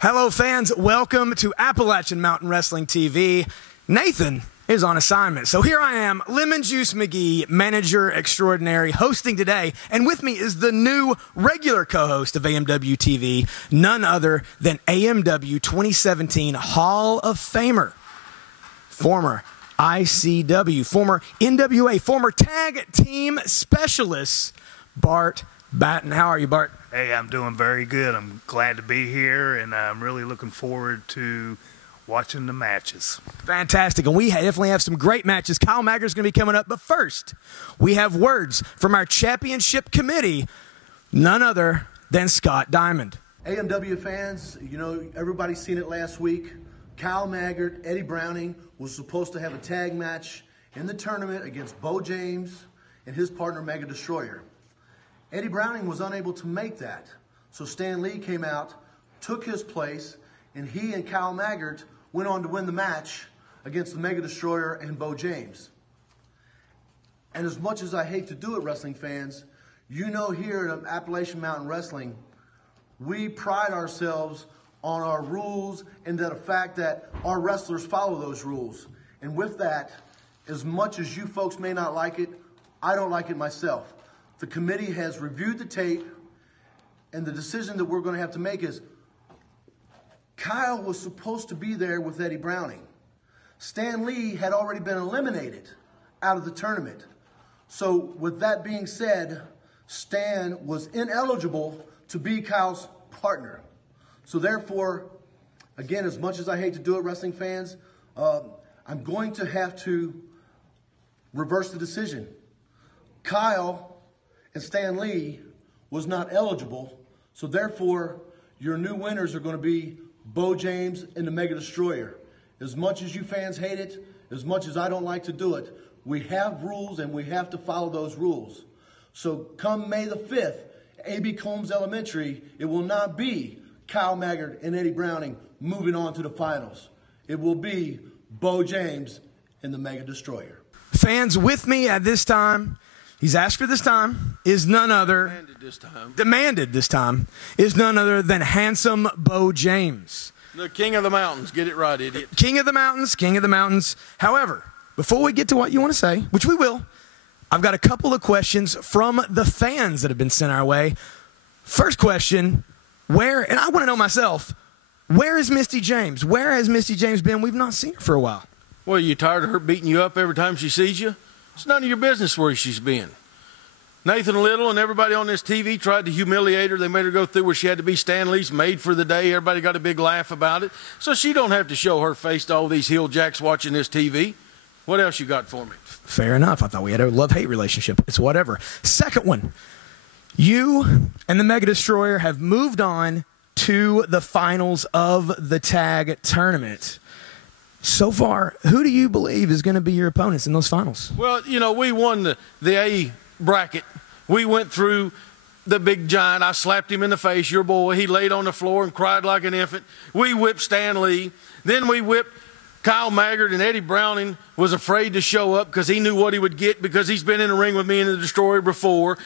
Hello, fans. Welcome to Appalachian Mountain Wrestling TV. Nathan is on assignment. So here I am, Lemonjuice McGee, manager extraordinary, hosting today. And with me is the new regular co-host of AMW-TV, none other than AMW 2017 Hall of Famer, former ICW, former NWA, former tag team specialist, Bart Batten. How are you, Bart? Hey, I'm doing very good. I'm glad to be here, and I'm really looking forward to watching the matches. Fantastic, and we definitely have some great matches. Kyle Maggard is going to be coming up, but first, we have words from our championship committee, none other than Scott Diamond. AMW fans, you know, everybody's seen it last week. Kyle Maggard, Eddie Browning was supposed to have a tag match in the tournament against Beau James and his partner, Mega Destroyer. Eddie Browning was unable to make that, so Stan Lee came out, took his place, and he and Kyle Maggard went on to win the match against the Mega Destroyer and Beau James. And as much as I hate to do it, wrestling fans, you know here at Appalachian Mountain Wrestling, we pride ourselves on our rules and the fact that our wrestlers follow those rules. And with that, as much as you folks may not like it, I don't like it myself. The committee has reviewed the tape, and the decision that we're going to have to make is Kyle was supposed to be there with Eddie Browning. Stan Lee had already been eliminated out of the tournament. So with that being said, Stan was ineligible to be Kyle's partner. So therefore, again, as much as I hate to do it, wrestling fans, I'm going to have to reverse the decision. Kyle and Stan Lee was not eligible, so therefore your new winners are going to be Beau James and the Mega Destroyer. As much as you fans hate it, as much as I don't like to do it, we have rules and we have to follow those rules. So come May the 5th, A.B. Combs Elementary, it will not be Kyle Maggard and Eddie Browning moving on to the finals. It will be Beau James and the Mega Destroyer. Fans with me at this time, he's asked for this time, is none other, demanded this time, is none other than handsome Beau James. The king of the mountains. Get it right, idiot. King of the mountains, king of the mountains. However, before we get to what you want to say, which we will, I've got a couple of questions from the fans that have been sent our way. First question, where, and I want to know myself, where is Misty James? Where has Misty James been? We've not seen her for a while. Well, you tired of her beating you up every time she sees you? It's none of your business where she's been. Nathan Lyttle and everybody on this TV tried to humiliate her. They made her go through where she had to be Stan Lee's maid for the day. Everybody got a big laugh about it. So she don't have to show her face to all these heel jacks watching this TV. What else you got for me? Fair enough. I thought we had a love-hate relationship. It's whatever. Second one. You and the Mega Destroyer have moved on to the finals of the tag tournament. So far, who do you believe is going to be your opponents in those finals? Well, you know, we won the A bracket. We went through the big giant. I slapped him in the face, your boy. He laid on the floor and cried like an infant. We whipped Stan Lee. Then we whipped Kyle Maggard, and Eddie Browning was afraid to show up because he knew what he would get because he's been in the ring with me and the Destroyer before.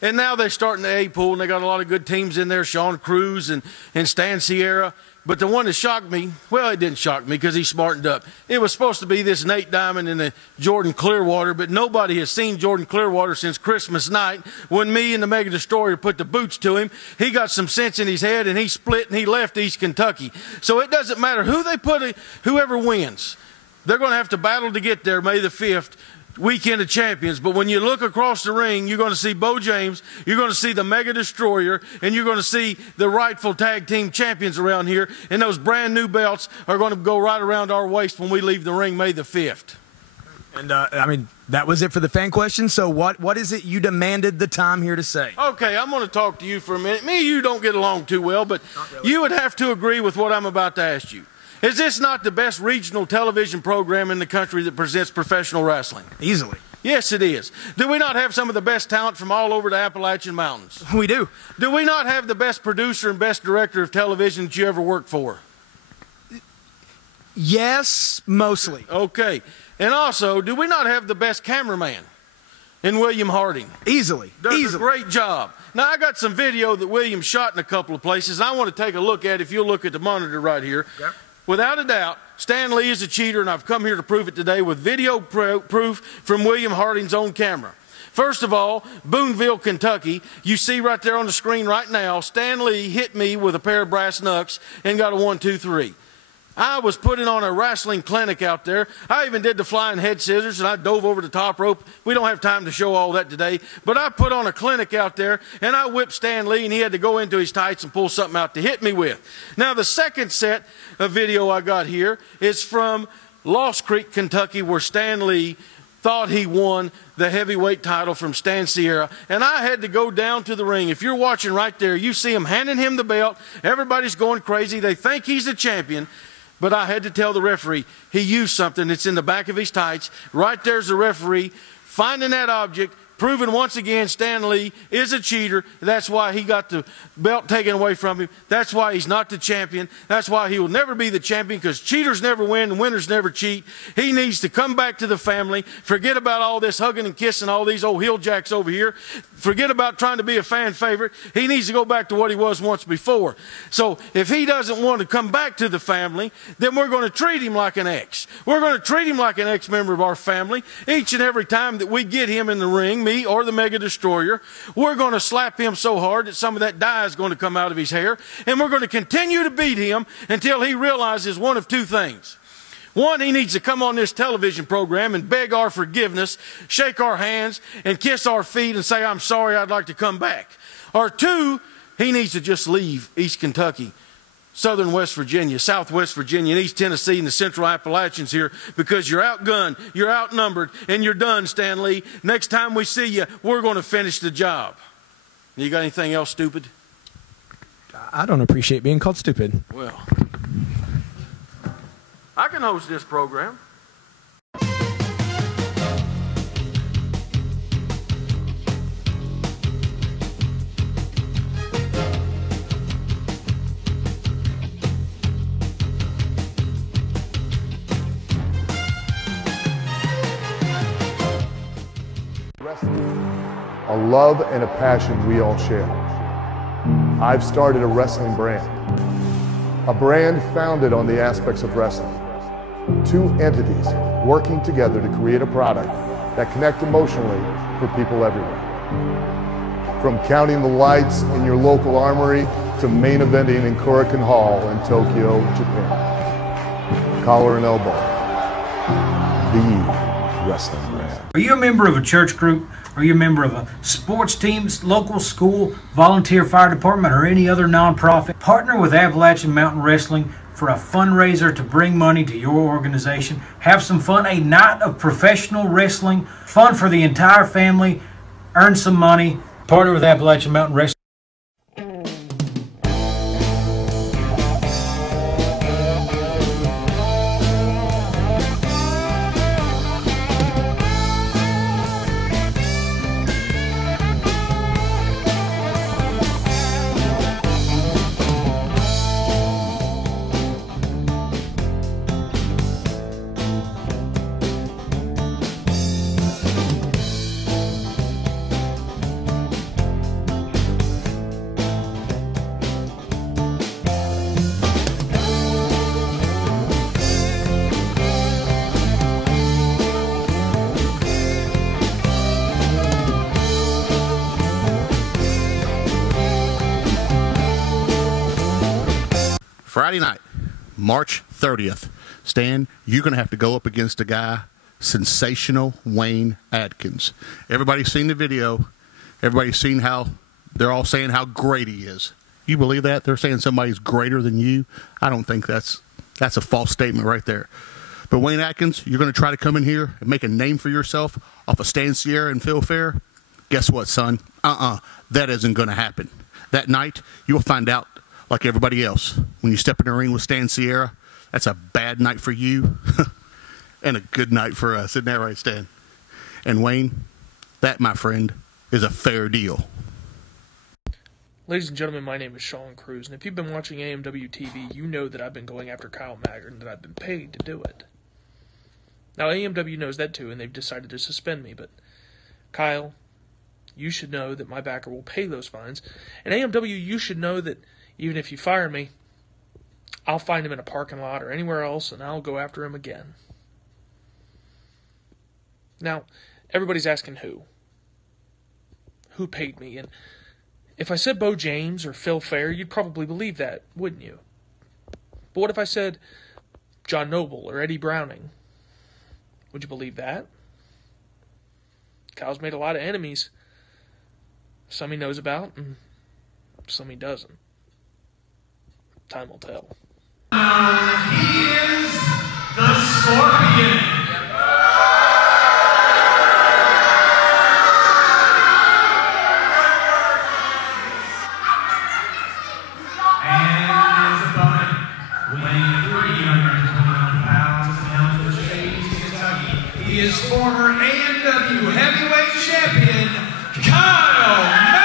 And now they're starting the A pool, and they got a lot of good teams in there, Sean Cruz and Stan Sierra. But the one that shocked me, well, it didn't shock me because he smartened up. It was supposed to be this Nate Diamond and the Jordan Clearwater, but nobody has seen Jordan Clearwater since Christmas night when me and the Mega Destroyer put the boots to him. He got some sense in his head, and he split, and he left East Kentucky. So it doesn't matter who they put, whoever wins. They're going to have to battle to get there May the 5th. Weekend of Champions, but when you look across the ring, you're going to see Beau James, you're going to see the Mega Destroyer, and you're going to see the rightful tag team champions around here, and those brand new belts are going to go right around our waist when we leave the ring May the 5th. And, I mean, that was it for the fan question, so what is it you demanded the time here to say? Okay, I'm going to talk to you for a minute. Me and you don't get along too well, but really. You would have to agree with what I'm about to ask you. Is this not the best regional television program in the country that presents professional wrestling? Easily. Yes, it is. Do we not have some of the best talent from all over the Appalachian Mountains? We do. Do we not have the best producer and best director of television that you ever worked for? Yes, mostly. Okay. And also, do we not have the best cameraman in William Harding? Easily. Does a great job. Now, I got some video that William shot in a couple of places. I want to take a look at it if you'll look at the monitor right here. Yep. Without a doubt, Stan Lee is a cheater, and I've come here to prove it today with video proof from William Harding's own camera. First of all, Boonville, Kentucky, you see right there on the screen right now, Stan Lee hit me with a pair of brass knucks and got a 1, 2, 3. I was putting on a wrestling clinic out there. I even did the flying head scissors, and I dove over the top rope. We don't have time to show all that today, but I put on a clinic out there, and I whipped Stan Lee, and he had to go into his tights and pull something out to hit me with. Now, the second set of video I got here is from Lost Creek, Kentucky, where Stan Lee thought he won the heavyweight title from Stan Sierra, and I had to go down to the ring. If you're watching right there, you see him handing him the belt. Everybody's going crazy. They think he's the champion, but I had to tell the referee he used something that's in the back of his tights. Right there's the referee finding that object, proving once again Stan Lee is a cheater. That's why he got the belt taken away from him. That's why he's not the champion. That's why he will never be the champion, because cheaters never win and winners never cheat. He needs to come back to the family. Forget about all this hugging and kissing all these old hill jacks over here. Forget about trying to be a fan favorite. He needs to go back to what he was once before. So if he doesn't want to come back to the family, then we're going to treat him like an ex. We're going to treat him like an ex-member of our family. Each and every time that we get him in the ring, me or the Mega Destroyer, we're going to slap him so hard that some of that dye is going to come out of his hair, and we're going to continue to beat him until he realizes one of two things. One, he needs to come on this television program and beg our forgiveness, shake our hands, and kiss our feet and say, "I'm sorry, I'd like to come back." Or two, he needs to just leave East Kentucky, Southern West Virginia, Southwest Virginia, and East Tennessee, and the Central Appalachians here, because you're outgunned, you're outnumbered, and you're done, Stan Lee. Next time we see you, we're going to finish the job. You got anything else stupid? I don't appreciate being called stupid. Well, I can host this program. A love and a passion we all share. I've started a wrestling brand. A brand founded on the aspects of wrestling. Two entities working together to create a product that connects emotionally for people everywhere. From counting the lights in your local armory to main eventing in Korakuen Hall in Tokyo, Japan. Collar and elbow. The wrestling brand. Are you a member of a church group? Are you a member of a sports team, local school, volunteer fire department, or any other nonprofit? Partner with Appalachian Mountain Wrestling for a fundraiser to bring money to your organization. Have some fun. A night of professional wrestling. Fun for the entire family. Earn some money. Partner with Appalachian Mountain Wrestling. Friday night, March 30th. Stan, you're going to have to go up against a guy, sensational Wayne Atkins. Everybody's seen the video. Everybody's seen how they're all saying how great he is. You believe that? They're saying somebody's greater than you? I don't think that's a false statement right there. But Wayne Atkins, you're going to try to come in here and make a name for yourself off of Stan Sierra and Phil Fair? Guess what, son? That isn't going to happen. That night, you'll find out like everybody else. When you step in the ring with Stan Sierra, that's a bad night for you and a good night for us. Isn't that right, Stan? And Wayne, that, my friend, is a fair deal. Ladies and gentlemen, my name is Sean Cruz, and if you've been watching AMW-TV, you know that I've been going after Kyle Maggard and that I've been paid to do it. Now, AMW knows that too, and they've decided to suspend me, but Kyle, you should know that my backer will pay those fines. And AMW, you should know that even if you fire me, I'll find him in a parking lot or anywhere else, and I'll go after him again. Now, everybody's asking who? Who paid me? And if I said Beau James or Phil Fair, you'd probably believe that, wouldn't you? But what if I said John Noble or Eddie Browning? Would you believe that? Kyle's made a lot of enemies. Some he knows about, and some he doesn't. Time will tell. He is the Scorpion. He is former AMW heavyweight champion, Kyle Maggard.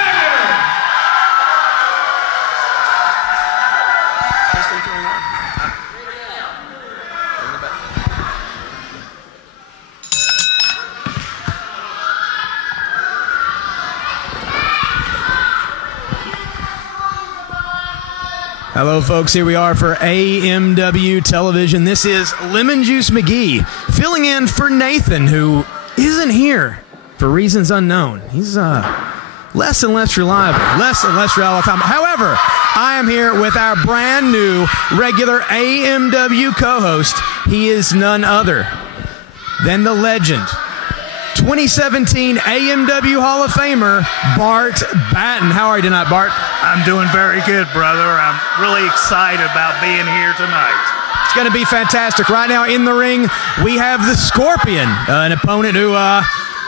Hello, folks. Here we are for AMW Television. This is Lemonjuice McGee filling in for Nathan, who isn't here for reasons unknown. He's less and less reliable, less and less reliable time. However, I am here with our brand new regular AMW co-host. He is none other than the legend, 2017 AMW Hall of Famer, Bart Batten. How are you tonight, Bart? I'm doing very good, brother. I'm really excited about being here tonight. It's going to be fantastic. Right now in the ring, we have the Scorpion, an opponent who,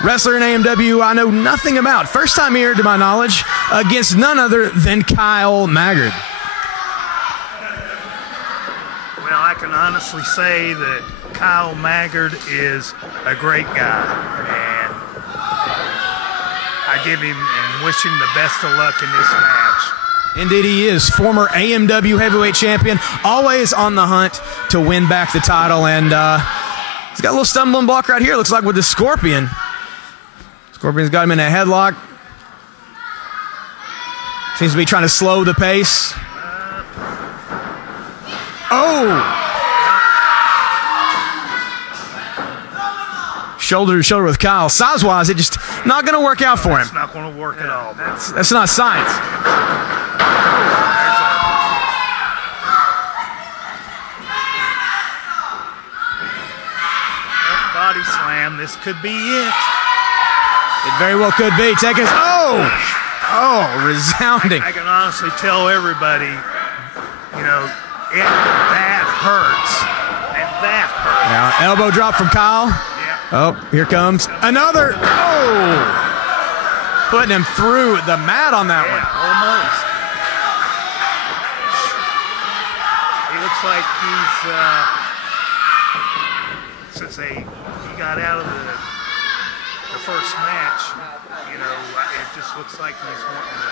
wrestler in AMW, I know nothing about. First time here, to my knowledge, against none other than Kyle Maggard. Well, I can honestly say that Kyle Maggard is a great guy, and I give him and wish him the best of luck in this match. Indeed he is. Former AMW heavyweight champion, always on the hunt to win back the title, and he's got a little stumbling block right here, looks like, with the Scorpion. Scorpion's got him in a headlock. Seems to be trying to slow the pace. Oh! Shoulder to shoulder with Kyle. Size-wise, it just not going to work out for him. It's not going to work at all. That's not science. Body slam. This could be it. It very well could be. Taking. Oh, resounding. I can honestly tell everybody, that hurts. And that hurts. Now, elbow drop from Kyle. Oh, here comes another. Oh! Putting him through the mat on that one. Almost. He looks like he's, since he got out of the first match, it just looks like he's wanting to.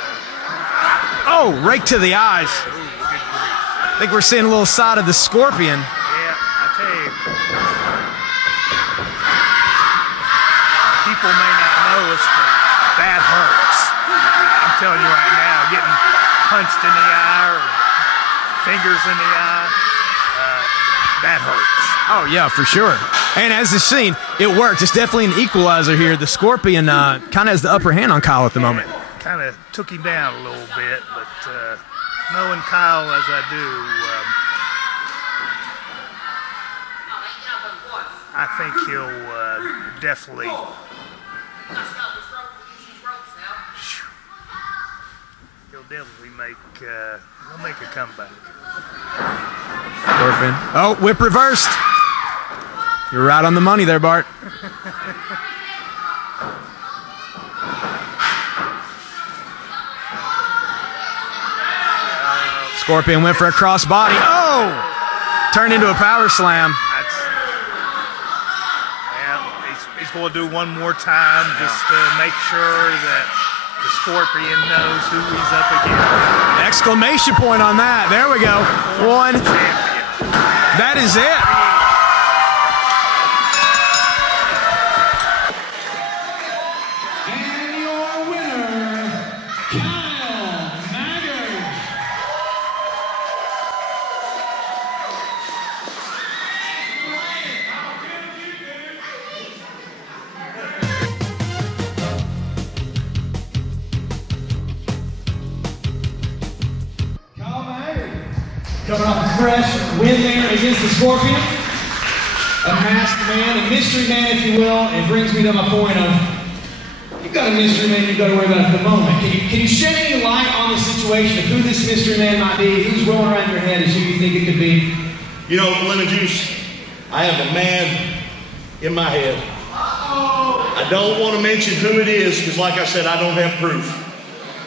Oh, right to the eyes. Ooh, good grief. I think we're seeing a little side of the Scorpion. Yeah, I tell you. People may not know us, but that hurts. I'm telling you right now, getting punched in the eye or fingers in the eye, that hurts. Oh, yeah, for sure. And as is seen, it works. It's definitely an equalizer here. The Scorpion kind of has the upper hand on Kyle at the moment. Kind of took him down a little bit, but knowing Kyle as I do, I think he'll definitely make a comeback. Scorpion. Oh, whip reversed. You're right on the money there, Bart. Scorpion went for a crossbody. Oh! Turned into a power slam. He's going to do one more time just to make sure that the Scorpion knows who he's up against. Exclamation point on that. There we go. One. That is it. And your winner, fresh win there against the Scorpion. A masked man, a mystery man, if you will. It brings me to my point of, you've got a mystery man you've got to worry about at the moment. Can you shed any light on the situation of who this mystery man might be? Who's rolling around your head as who you think it could be? You know, Lemonjuice, I have a man in my head. I don't want to mention who it is because, like I said, I don't have proof.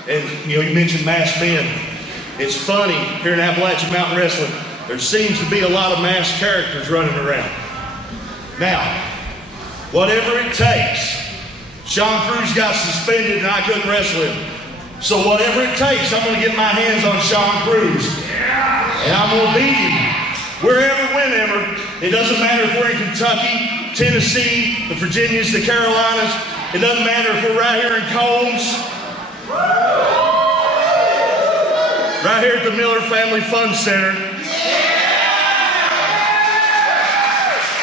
And, you know, you mentioned masked men. It's funny, here in Appalachian Mountain Wrestling, there seems to be a lot of masked characters running around. Now, whatever it takes, Sean Cruz got suspended and I couldn't wrestle him. So whatever it takes, I'm going to get my hands on Sean Cruz. And I'm going to beat him. Wherever, whenever. It doesn't matter if we're in Kentucky, Tennessee, the Virginias, the Carolinas. It doesn't matter if we're right here in Combs. Right here at the Miller Family Fun Center.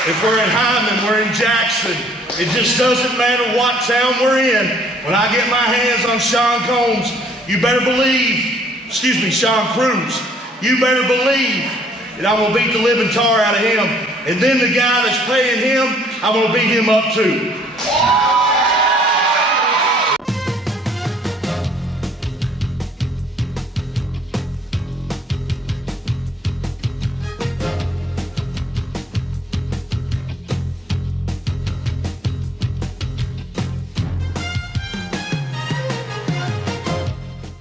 If we're in Hyman, we're in Jackson. It just doesn't matter what town we're in. When I get my hands on Sean Combs, you better believe, Sean Cruz, you better believe that I'm going to beat the living tar out of him. And then the guy that's paying him, I'm going to beat him up too.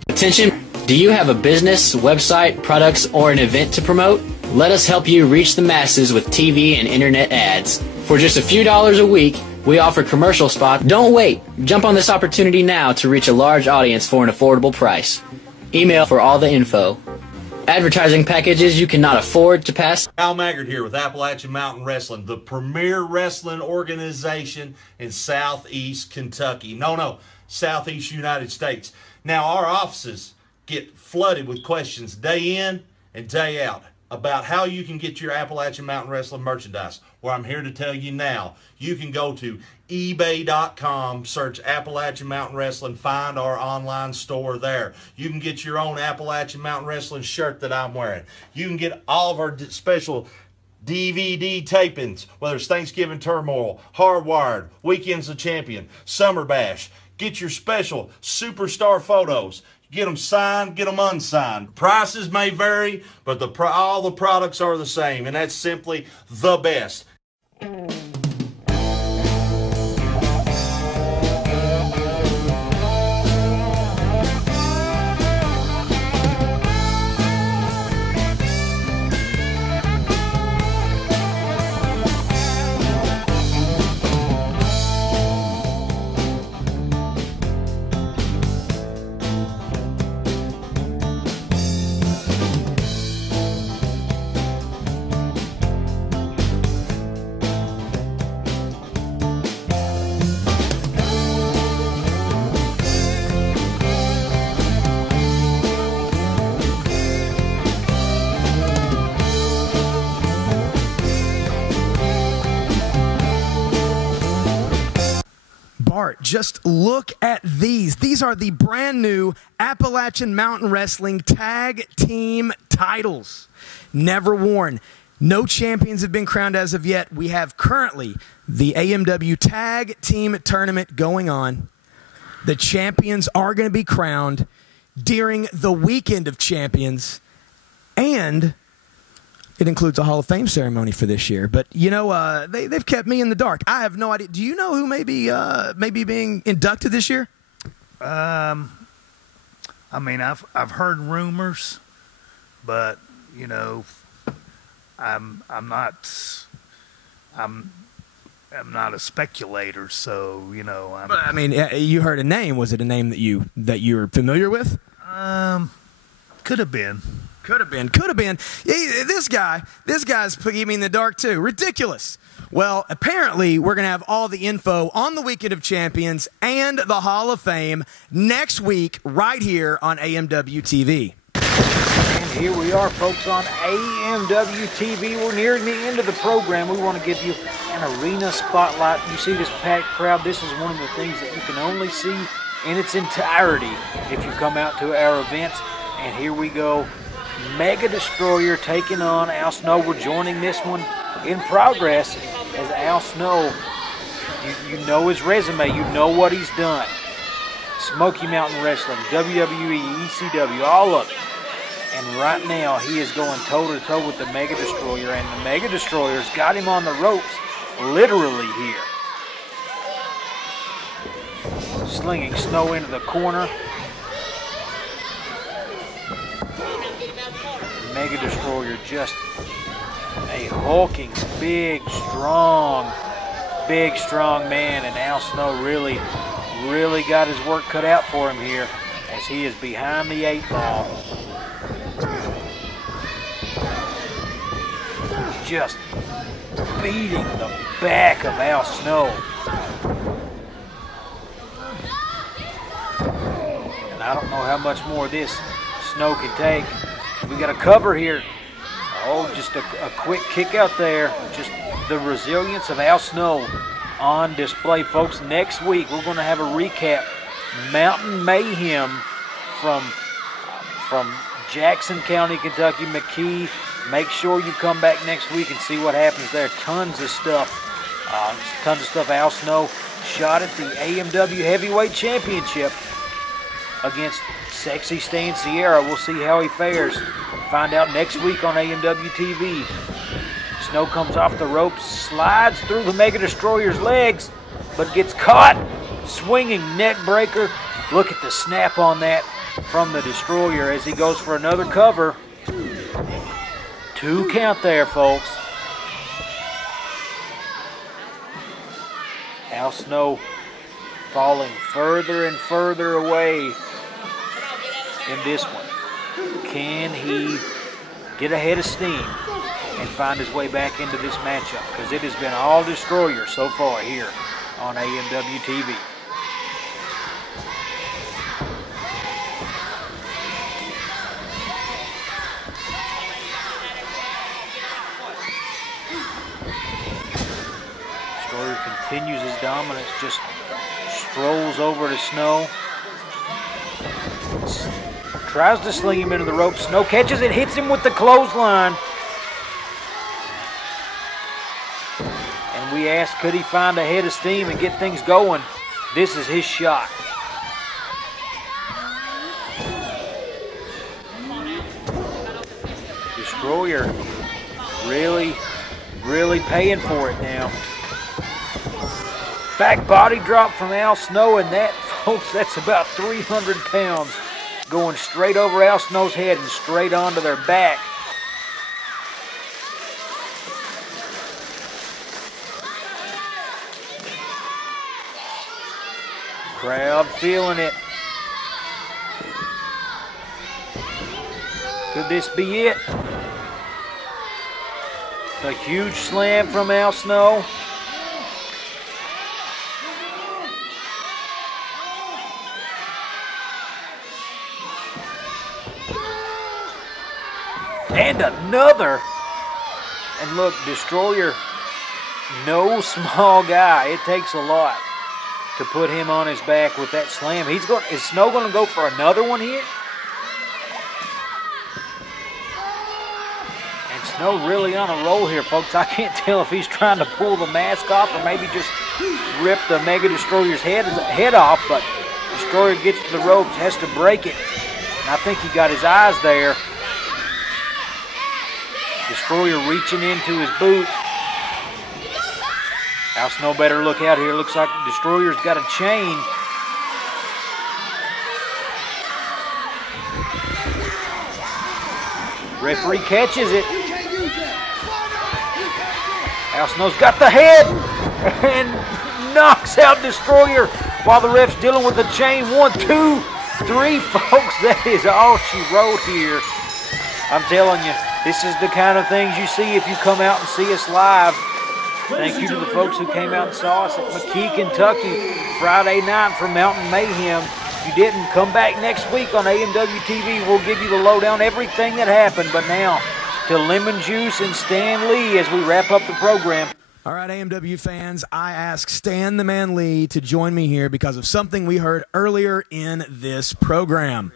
Attention, do you have a business, website, products, or an event to promote? Let us help you reach the masses with TV and internet ads. For just a few dollars a week, we offer commercial spots. Don't wait. Jump on this opportunity now to reach a large audience for an affordable price. Email for all the info. Advertising packages you cannot afford to pass. Kyle Maggard here with Appalachian Mountain Wrestling, the premier wrestling organization in Southeast Kentucky. No, Southeast United States. Now, our offices get flooded with questions day in and day out about how you can get your Appalachian Mountain Wrestling merchandise. Well, I'm here to tell you now, you can go to ebay.com, search Appalachian Mountain Wrestling, find our online store there. You can get your own Appalachian Mountain Wrestling shirt that I'm wearing. You can get all of our special DVD tapings, whether it's Thanksgiving Turmoil, Hardwired, Weekends of Champion, Summer Bash. Get your special superstar photos. Get them signed, get them unsigned. Prices may vary, but all the products are the same, and that's simply the best. Bart, just look at these. These are the brand new Appalachian Mountain Wrestling Tag Team titles. Never worn. No champions have been crowned as of yet. We have currently the AMW Tag Team Tournament going on. The champions are going to be crowned during the Weekend of Champions, and it includes a Hall of Fame ceremony for this year. But, you know, they've kept me in the dark. I have no idea. Do you know who may be being inducted this year? I mean, I've heard rumors, but, you know, I'm not a speculator, so, you know. But, I mean, you heard a name. Was it a name that you're familiar with? Could have been. Could have been. This guy's putting me in the dark too. Ridiculous. Well, apparently we're going to have all the info on the Weekend of Champions and the Hall of Fame next week right here on AMW-TV. And here we are, folks, on AMW-TV. We're nearing the end of the program. We want to give you an arena spotlight. You see this packed crowd. This is one of the things that you can only see in its entirety if you come out to our events. And here we go. Mega Destroyer taking on Al Snow. We're joining this one in progress as Al Snow. You know his resume. You know what he's done. Smoky Mountain Wrestling, WWE, ECW, all of it. And right now, he is going toe-to-toe with the Mega Destroyer, and the Mega Destroyer's got him on the ropes, literally here. Slinging Snow into the corner. The Mega Destroyer just a hulking, big, strong man, and Al Snow really got his work cut out for him here as he is behind the 8-ball. Just beating the back of Al Snow. And I don't know how much more of this Snow can take. We got a cover here. Oh, just a quick kick out there. Just the resilience of Al Snow on display, folks. Next week, we're going to have a recap. Mountain Mayhem from Jackson County, Kentucky, McKee. Make sure you come back next week and see what happens there. Tons of stuff. Al Snow shot at the AMW Heavyweight Championship against Sexy Stan Sierra. We'll see how he fares. Find out next week on AMW-TV. Snow comes off the ropes, slides through the Mega Destroyer's legs, but gets caught. Swinging neck breaker. Look at the snap on that from the Destroyer as he goes for another cover. 2 count there, folks. Al Snow falling further and further away in this one. Can he get ahead of steam and find his way back into this matchup? Because it has been all Destroyer so far here on AMW-TV. Destroyer continues his dominance, just strolls over to Snow. Tries to sling him into the rope. Snow catches it, hits him with the clothesline. And we asked, could he find a head of steam and get things going? This is his shot. Destroyer really paying for it now. Back body drop from Al Snow, and that, folks, that's about 300 pounds going straight over Al Snow's head and straight onto their back. Crowd feeling it. Could this be it? A huge slam from Al Snow. And another. And look, Destroyer, no small guy. It takes a lot to put him on his back with that slam. Is Snow going to go for another one here? And Snow really on a roll here, folks. I can't tell if he's trying to pull the mask off or maybe just rip the Mega Destroyer's head off, but Destroyer gets to the ropes, has to break it. And I think he got his eyes there. Destroyer reaching into his boot. Al Snow better look out here. Looks like Destroyer's got a chain. Referee catches it. Al Snow's got the head and knocks out Destroyer while the ref's dealing with the chain. 1, 2, 3, folks. That is all she wrote here. I'm telling you, this is the kind of things you see if you come out and see us live. Thank you to the folks who came out and saw us at McKee, Kentucky, Friday night for Mountain Mayhem. If you didn't, come back next week on AMW-TV. We'll give you the lowdown, everything that happened. But now to Lemonjuice and Stan Lee as we wrap up the program. All right, AMW fans, I asked Stan the Man Lee to join me here because of something we heard earlier in this program.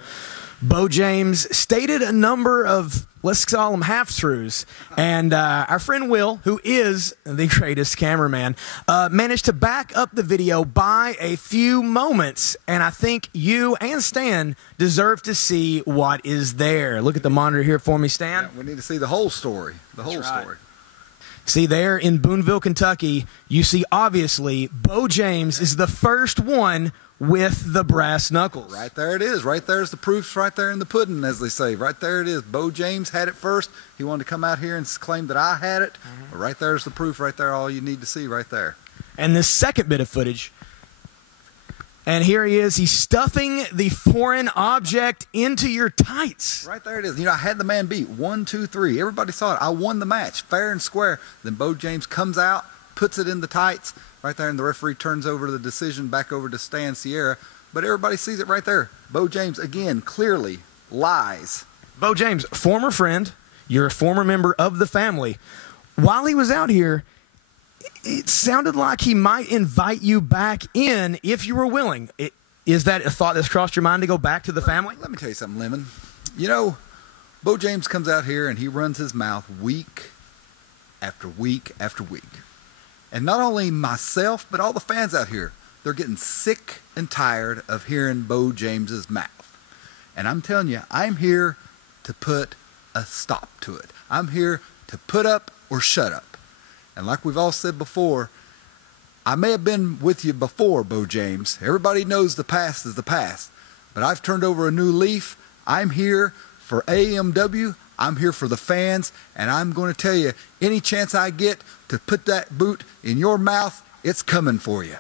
Beau James stated a number of, let's call them half-truths, and our friend Will, who is the greatest cameraman, managed to back up the video by a few moments, and I think you and Stan deserve to see what is there. Look at the monitor here for me, Stan. Yeah, we need to see the whole story, story. See, there in Boonville, Kentucky, you see, obviously, Beau James is the first one with the brass knuckles. Right there it is. Right there's the proofs right there in the pudding, as they say. Right there it is. Beau James had it first. He wanted to come out here and claim that I had it. But right there's the proof right there, all you need to see right there. And this second bit of footage, and here he is. He's stuffing the foreign object into your tights. Right there it is. You know, I had the man beat. 1, 2, 3. Everybody saw it. I won the match, fair and square. Then Beau James comes out, puts it in the tights. Right there, and the referee turns over the decision back over to Stan Sierra. But everybody sees it right there. Beau James, again, clearly lies. Beau James, former friend. You're a former member of the family. While he was out here, it sounded like he might invite you back in if you were willing. Is that a thought that's crossed your mind to go back to the family? Let me tell you something, Lemon. You know, Beau James comes out here and he runs his mouth week after week after week. And not only myself, but all the fans out here, they're getting sick and tired of hearing Beau James's mouth. And I'm telling you, I'm here to put a stop to it. I'm here to put up or shut up. And like we've all said before, I may have been with you before, Beau James. Everybody knows the past is the past. But I've turned over a new leaf. I'm here for AMW. I'm here for the fans. And I'm going to tell you, any chance I get to put that boot in your mouth, it's coming for you.